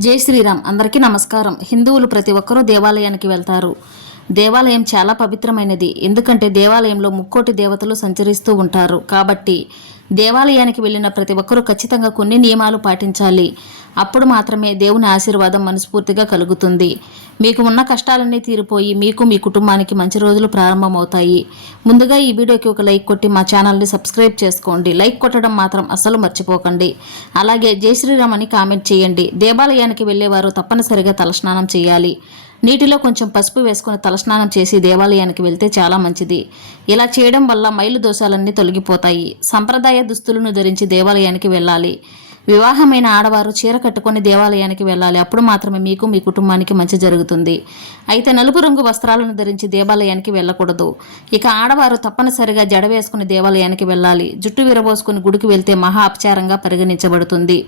జై శ్రీరామ్. అందరికీ నమస్కారం. హిందువులు ప్రతి ఒక్కరూ దేవాలయానికి వెళ్తారు. దేవాలయం చాలా పవిత్రమైనది. ఎందుకంటే దేవాలయంలో ముక్కోటి దేవతలు సంచరిస్తూ ఉంటారు. కాబట్టి దేవాలయానికి వెళ్ళిన ప్రతి ఒక్కరూ ఖచ్చితంగా కొన్ని నియమాలు పాటించాలి. అప్పుడు మాత్రమే దేవుని ఆశీర్వాదం మనస్ఫూర్తిగా కలుగుతుంది. మీకు ఉన్న కష్టాలన్నీ తీరిపోయి మీకు మీ కుటుంబానికి మంచి రోజులు ప్రారంభమవుతాయి. ముందుగా ఈ వీడియోకి ఒక లైక్ కొట్టి మా ఛానల్ని సబ్స్క్రైబ్ చేసుకోండి. లైక్ కొట్టడం మాత్రం అస్సలు మర్చిపోకండి. అలాగే జై శ్రీరామ్ అని కామెంట్ చేయండి. దేవాలయానికి వెళ్ళేవారు తప్పనిసరిగా తలస్నానం చేయాలి. నీటిలో కొంచెం పసుపు వేసుకుని తలస్నానం చేసి దేవాలయానికి వెళ్తే చాలా మంచిది. ఇలా చేయడం వల్ల మైలు దోషాలన్నీ తొలగిపోతాయి. సంప్రదాయ దుస్తులను ధరించి దేవాలయానికి వెళ్ళాలి. వివాహమైన ఆడవారు చీర కట్టుకొని దేవాలయానికి వెళ్ళాలి. అప్పుడు మాత్రమే మీకు మీ కుటుంబానికి మంచి జరుగుతుంది. అయితే నలుపు రంగు వస్త్రాలను ధరించి దేవాలయానికి వెళ్ళకూడదు. ఇక ఆడవారు తప్పనిసరిగా జడ వేసుకుని దేవాలయానికి వెళ్ళాలి. జుట్టు విరబోసుకుని గుడికి వెళ్తే మహా అపచారంగా పరిగణించబడుతుంది.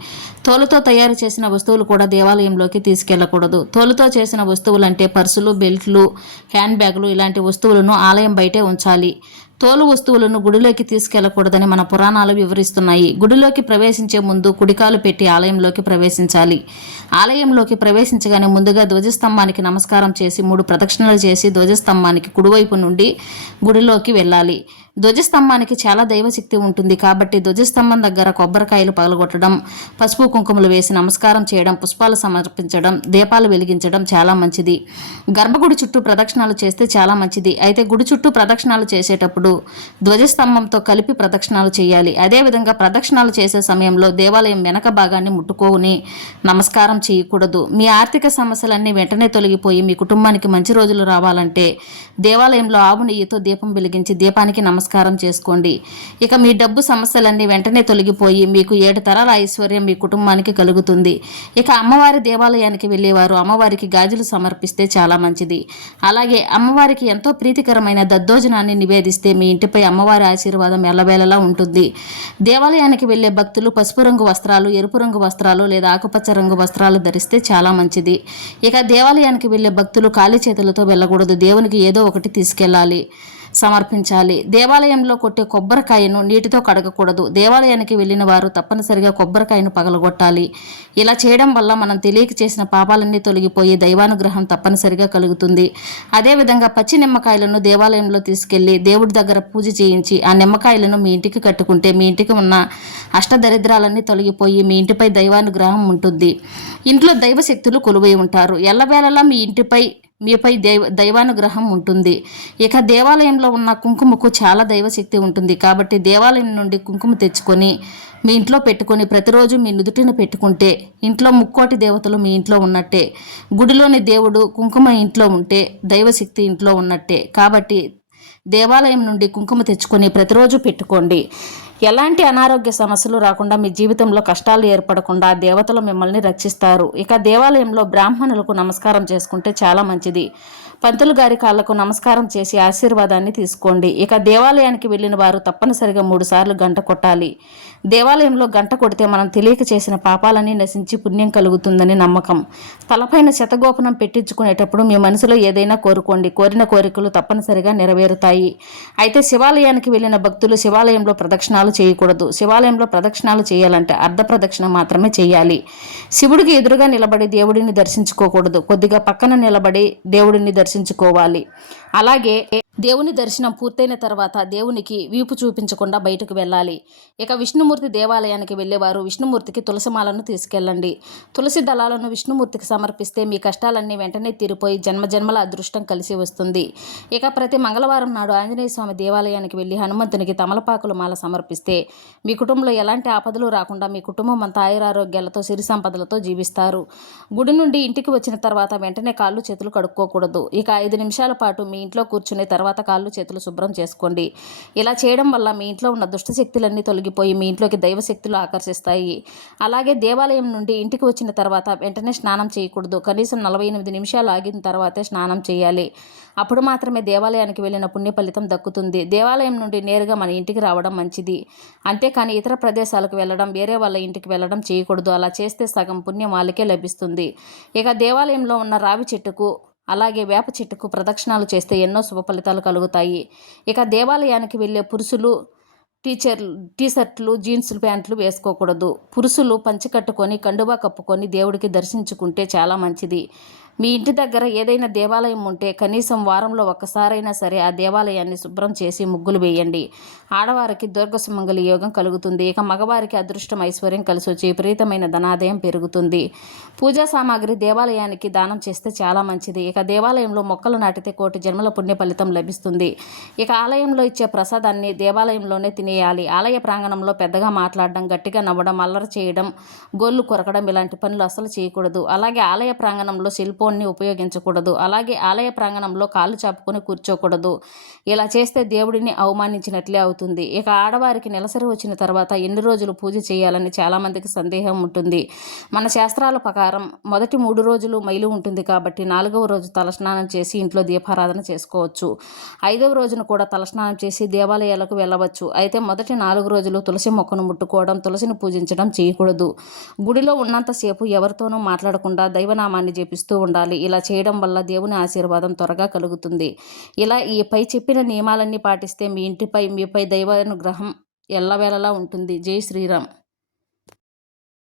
తోలుతో తయారు చేసిన వస్తువులు కూడా దేవాలయంలోకి తీసుకెళ్ళకూడదు. తోలుతో చేసిన వస్తువులు అంటే పర్సులు బెల్ట్లు హ్యాండ్ బ్యాగులు ఇలాంటి వస్తువులను ఆలయం బయటే ఉంచాలి. తోలు వస్తువులను గుడిలోకి తీసుకెళ్ళకూడదని మన పురాణాలు వివరిస్తున్నాయి. గుడిలోకి ప్రవేశించే ముందు కుడికాలు పెట్టి ఆలయంలోకి ప్రవేశించాలి. ఆలయంలోకి ప్రవేశించగానే ముందుగా ధ్వజస్తంభానికి నమస్కారం చేసి మూడు ప్రదక్షిణలు చేసి ధ్వజస్తంభానికి కుడివైపు నుండి గుడిలోకి వెళ్ళాలి. ధ్వజస్తంభానికి చాలా దైవశక్తి ఉంటుంది కాబట్టి ధ్వజస్తంభం దగ్గర కొబ్బరికాయలు పగలగొట్టడం పసుపు కుంకుమలు వేసి నమస్కారం చేయడం పుష్పాలు సమర్పించడం దీపాలు వెలిగించడం చాలా మంచిది. గర్భగుడి చుట్టూ ప్రదక్షిణాలు చేస్తే చాలా మంచిది. అయితే గుడి చుట్టూ ప్రదక్షిణాలు చేసేటప్పుడు ధ్వజస్తంభంతో కలిపి ప్రదక్షిణాలు చేయాలి. అదేవిధంగా ప్రదక్షిణాలు చేసే సమయంలో దేవాలయం వెనక భాగాన్ని ముట్టుకోని నమస్కారం చేయకూడదు. మీ ఆర్థిక సమస్యలన్నీ వెంటనే తొలగిపోయి మీ కుటుంబానికి మంచి రోజులు రావాలంటే దేవాలయంలో ఆవు నెయ్యితో దీపం వెలిగించి దీపానికి నమస్కారం చేసుకోండి. ఇక మీ డబ్బు సమస్యలన్నీ వెంటనే తొలగిపోయి మీకు ఏడు తరాల ఐశ్వర్యం మీ కుటుంబానికి కలుగుతుంది. ఇక అమ్మవారి దేవాలయానికి వెళ్ళేవారు అమ్మవారికి గాజులు సమర్పిస్తే చాలా మంచిది. అలాగే అమ్మవారికి ఎంతో ప్రీతికరమైన దద్దోజనాన్ని నివేదిస్తే మీ ఇంటిపై అమ్మవారి ఆశీర్వాదం ఎల్లవేళలా ఉంటుంది. దేవాలయానికి వెళ్ళే భక్తులు పసుపు రంగు వస్త్రాలు ఎరుపు రంగు వస్త్రాలు లేదా ఆకుపచ్చ రంగు వస్త్రాలు ధరిస్తే చాలా మంచిది. ఇక దేవాలయానికి వెళ్ళే భక్తులు ఖాళీ చేతులతో వెళ్ళకూడదు. దేవునికి ఏదో ఒకటి తీసుకెళ్ళాలి. సమర్పించాలి. దేవాలయంలో కొట్టే కొబ్బరికాయను నీటితో కడగకూడదు. దేవాలయానికి వెళ్ళిన వారు తప్పనిసరిగా కొబ్బరికాయను పగలగొట్టాలి. ఇలా చేయడం వల్ల మనం తెలియక చేసిన పాపాలన్నీ తొలగిపోయి దైవానుగ్రహం తప్పనిసరిగా కలుగుతుంది. అదేవిధంగా పచ్చి నిమ్మకాయలను దేవాలయంలో తీసుకెళ్ళి దేవుడి దగ్గర పూజ చేయించి ఆ నిమ్మకాయలను మీ ఇంటికి కట్టుకుంటే మీ ఇంటికి ఉన్న అష్టదరిద్రాలన్నీ తొలగిపోయి మీ ఇంటిపై దైవానుగ్రహం ఉంటుంది. ఇంట్లో దైవశక్తులు కొలువై ఉంటారు. ఎల్లవేళలా మీ ఇంటిపై మీపై దైవ దైవానుగ్రహం ఉంటుంది. ఇక దేవాలయంలో ఉన్న కుంకుమకు చాలా దైవశక్తి ఉంటుంది. కాబట్టి దేవాలయం నుండి కుంకుమ తెచ్చుకొని మీ ఇంట్లో పెట్టుకొని ప్రతిరోజు మీ నుదుటిన పెట్టుకుంటే ఇంట్లో ముక్కోటి దేవతలు మీ ఇంట్లో ఉన్నట్టే. గుడిలోని దేవుడు కుంకుమ ఇంట్లో ఉంటే దైవశక్తి ఇంట్లో ఉన్నట్టే. కాబట్టి దేవాలయం నుండి కుంకుమ తెచ్చుకొని ప్రతిరోజు పెట్టుకోండి. ఎలాంటి అనారోగ్య సమస్యలు రాకుండా మీ జీవితంలో కష్టాలు ఏర్పడకుండా దేవతలు మిమ్మల్ని రక్షిస్తారు. ఇక దేవాలయంలో బ్రాహ్మణులకు నమస్కారం చేసుకుంటే చాలా మంచిది. పంతులు గారి కాళ్ళకు నమస్కారం చేసి ఆశీర్వాదాన్ని తీసుకోండి. ఇక దేవాలయానికి వెళ్ళిన వారు తప్పనిసరిగా మూడు సార్లు గంట కొట్టాలి. దేవాలయంలో గంట కొడితే మనం తెలియక చేసిన పాపాలన్నీ నశించి పుణ్యం కలుగుతుందని నమ్మకం. తలపైన శతగోపనం పెట్టించుకునేటప్పుడు మీ మనసులో ఏదైనా కోరుకోండి. కోరిన కోరికలు తప్పనిసరిగా నెరవేరుతాయి. అయితే శివాలయానికి వెళ్ళిన భక్తులు శివాలయంలో ప్రదక్షిణాలు చేయకూడదు. శివాలయంలో ప్రదక్షిణాలు చేయాలంటే అర్ధ ప్రదక్షిణ మాత్రమే చేయాలి. శివుడికి ఎదురుగా నిలబడి దేవుడిని దర్శించుకోకూడదు. కొద్దిగా పక్కన నిలబడి దేవుడిని దర్శించుకోవాలి. అలాగే దేవుని దర్శనం పూర్తయిన తర్వాత దేవునికి వీపు చూపించకుండా బయటకు వెళ్ళాలి. ఇక విష్ణుమూర్తి దేవాలయానికి వెళ్ళేవారు విష్ణుమూర్తికి తులసిమాలను తీసుకెళ్ళండి. తులసి దళాలను విష్ణుమూర్తికి సమర్పిస్తే మీ కష్టాలన్నీ వెంటనే తీరిపోయి జన్మజన్మల అదృష్టం కలిసి వస్తుంది. ఇక ప్రతి మంగళవారం నాడు ఆంజనేయ స్వామి దేవాలయానికి వెళ్ళి హనుమంతునికి తమలపాకులు మాల సమర్పిస్తే మీ కుటుంబంలో ఎలాంటి ఆపదలు రాకుండా మీ కుటుంబం అంతా ఆయురారోగ్యాలతో సిరి సంపదలతో జీవిస్తారు. గుడి నుండి ఇంటికి వచ్చిన తర్వాత వెంటనే కాళ్ళు చేతులు కడుక్కోకూడదు. ఇక ఐదు నిమిషాల పాటు మీ ఇంట్లో కూర్చునే తర్వాత తర్వాత కాళ్ళు చేతులు శుభ్రం చేసుకోండి. ఇలా చేయడం వల్ల మీ ఇంట్లో ఉన్న దుష్టశక్తులన్నీ తొలగిపోయి మీ ఇంట్లోకి దైవశక్తులు ఆకర్షిస్తాయి. అలాగే దేవాలయం నుండి ఇంటికి వచ్చిన తర్వాత వెంటనే స్నానం చేయకూడదు. కనీసం నలభై ఎనిమిది నిమిషాలు ఆగిన తర్వాతే స్నానం చేయాలి. అప్పుడు మాత్రమే దేవాలయానికి వెళ్ళిన పుణ్య ఫలితం దక్కుతుంది. దేవాలయం నుండి నేరుగా మన ఇంటికి రావడం మంచిది. అంతేకాని ఇతర ప్రదేశాలకు వెళ్ళడం వేరే వాళ్ళ ఇంటికి వెళ్ళడం చేయకూడదు. అలా చేస్తే సగం పుణ్యం వాళ్ళకే లభిస్తుంది. ఇక దేవాలయంలో ఉన్న రావి చెట్టుకు అలాగే వేప చెట్టుకు ప్రదక్షిణాలు చేస్తే ఎన్నో శుభ ఫలితాలు కలుగుతాయి. ఇక దేవాలయానికి వెళ్ళే పురుషులు టీచర్ టీషర్ట్లు జీన్స్ ప్యాంట్లు వేసుకోకూడదు. పురుషులు పంచి కట్టుకొని కండువా కప్పుకొని దేవుడికి దర్శించుకుంటే చాలా మంచిది. మీ ఇంటి దగ్గర ఏదైనా దేవాలయం ఉంటే కనీసం వారంలో ఒక్కసారైనా సరే ఆ దేవాలయాన్ని శుభ్రం చేసి ముగ్గులు వేయండి. ఆడవారికి దీర్ఘసుమంగళి యోగం కలుగుతుంది. ఇక మగవారికి అదృష్టం ఐశ్వర్యం కలిసి వచ్చి విపరీతమైన ధనాదాయం పెరుగుతుంది. పూజా సామాగ్రి దేవాలయానికి దానం చేస్తే చాలా మంచిది. ఇక దేవాలయంలో మొక్కలు నాటితే కోటి జన్మల పుణ్య ఫలితం లభిస్తుంది. ఇక ఆలయంలో ఇచ్చే ప్రసాదాన్ని దేవాలయంలోనే తినేయాలి. ఆలయ ప్రాంగణంలో పెద్దగా మాట్లాడడం గట్టిగా నవ్వడం అల్లరి చేయడం గోళ్ళు కొరకడం ఇలాంటి పనులు అసలు చేయకూడదు. అలాగే ఆలయ ప్రాంగణంలో సెల్ ఫోన్ని ఉపయోగించకూడదు. అలాగే ఆలయ ప్రాంగణంలో కాళ్ళు చాపుకొని కూర్చోకూడదు. ఇలా చేస్తే దేవుడిని అవమానించినట్లే అవుతుంది. ఇక ఆడవారికి నెలసరి వచ్చిన తర్వాత ఎన్ని రోజులు పూజ చేయాలని చాలామందికి సందేహం ఉంటుంది. మన శాస్త్రాల ప్రకారం మొదటి మూడు రోజులు మైలు ఉంటుంది కాబట్టి నాలుగవ రోజు తలస్నానం చేసి ఇంట్లో దీపారాధన చేసుకోవచ్చు. ఐదవ రోజున కూడా తలస్నానం చేసి దేవాలయాలకు వెళ్ళవచ్చు. అయితే మొదటి నాలుగు రోజులు తులసి మొక్కను ముట్టుకోవడం తులసిని పూజించడం చేయకూడదు. గుడిలో ఉన్నంతసేపు ఎవరితోనూ మాట్లాడకుండా దైవనామాన్ని జపిస్తూ ఉండాలి. ఇలా చేయడం వల్ల దేవుని ఆశీర్వాదం త్వరగా కలుగుతుంది. ఇలా ఈ పై చెప్పిన నియమాలన్నీ పాటిస్తే మీ ఇంటిపై మీపై దైవానుగ్రహం ఎల్లవేళలా ఉంటుంది. జై శ్రీరామ్.